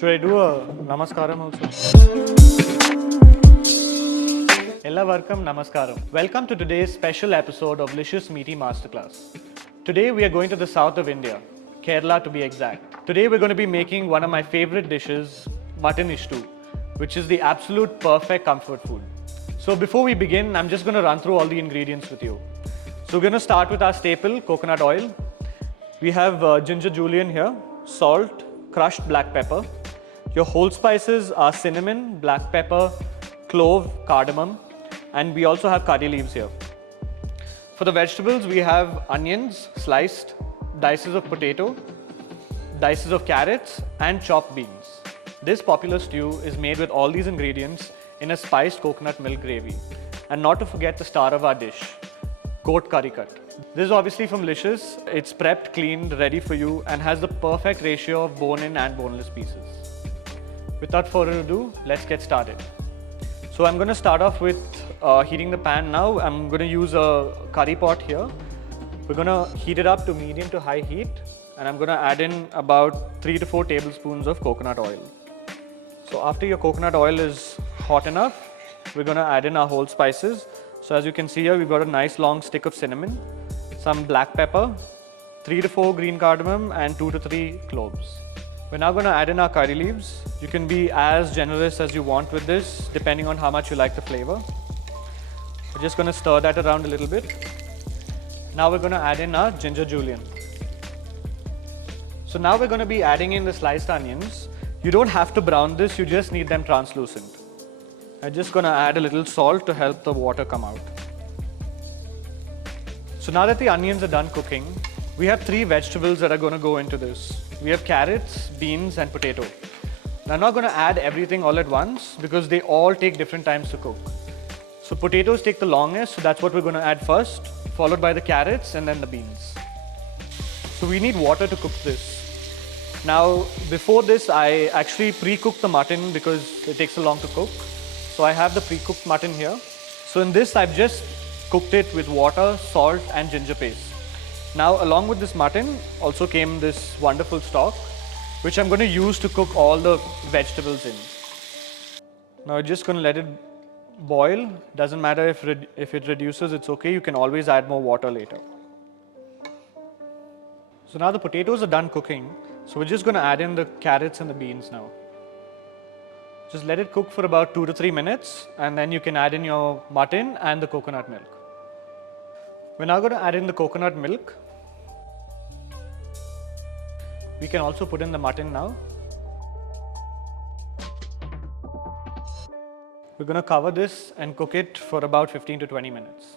Should I do a namaskaram also? Ellavarkam namaskaram. Welcome to today's special episode of Licious Meaty Masterclass. Today we are going to the south of India, Kerala to be exact. Today we're going to be making one of my favorite dishes, Mutton Ishtu, which is the absolute perfect comfort food. So before we begin, I'm just going to run through all the ingredients with you. So we're going to start with our staple, coconut oil. We have ginger Julienne here, salt, crushed black pepper. Your whole spices are cinnamon, black pepper, clove, cardamom, and we also have curry leaves here. For the vegetables, we have onions sliced, dices of potato, dices of carrots, and chopped beans. This popular stew is made with all these ingredients in a spiced coconut milk gravy. And not to forget the star of our dish, goat curry cut. This is obviously from Licious. It's prepped, cleaned, ready for you, and has the perfect ratio of bone-in and boneless pieces. Without further ado, let's get started. So I'm going to start off with heating the pan now. I'm going to use a curry pot here. We're going to heat it up to medium to high heat, and I'm going to add in about 3 to 4 tablespoons of coconut oil. So after your coconut oil is hot enough, we're going to add in our whole spices. So as you can see here, we've got a nice long stick of cinnamon, some black pepper, 3 to 4 green cardamom, and 2 to 3 cloves. We're now going to add in our curry leaves. You can be as generous as you want with this, depending on how much you like the flavor. We're just going to stir that around a little bit. Now we're going to add in our ginger Julienne. So now we're going to be adding in the sliced onions. You don't have to brown this, you just need them translucent. I'm just going to add a little salt to help the water come out. So now that the onions are done cooking, we have 3 vegetables that are going to go into this. We have carrots, beans, and potato. Now I'm not going to add everything all at once because they all take different times to cook. So potatoes take the longest, so that's what we're going to add first, followed by the carrots and then the beans. So we need water to cook this. Now before this, I actually pre-cooked the mutton because it takes so long to cook. So I have the pre-cooked mutton here. So in this, I've just cooked it with water, salt, and ginger paste. Now along with this mutton also came this wonderful stock, which I'm going to use to cook all the vegetables in. Now I'm just going to let it boil. Doesn't matter if it reduces, it's okay. You can always add more water later. So now the potatoes are done cooking. So we're just going to add in the carrots and the beans now. Just let it cook for about 2 to 3 minutes, and then you can add in your mutton and the coconut milk. We're now going to add in the coconut milk. We can also put in the mutton now. We're going to cover this and cook it for about 15 to 20 minutes.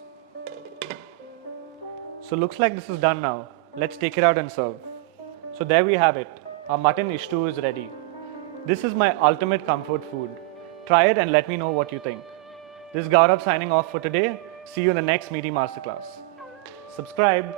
So looks like this is done now. Let's take it out and serve. So there we have it. Our Mutton Ishtu is ready. This is my ultimate comfort food. Try it and let me know what you think. This is Gaurav signing off for today. See you in the next Meaty Masterclass. Subscribe.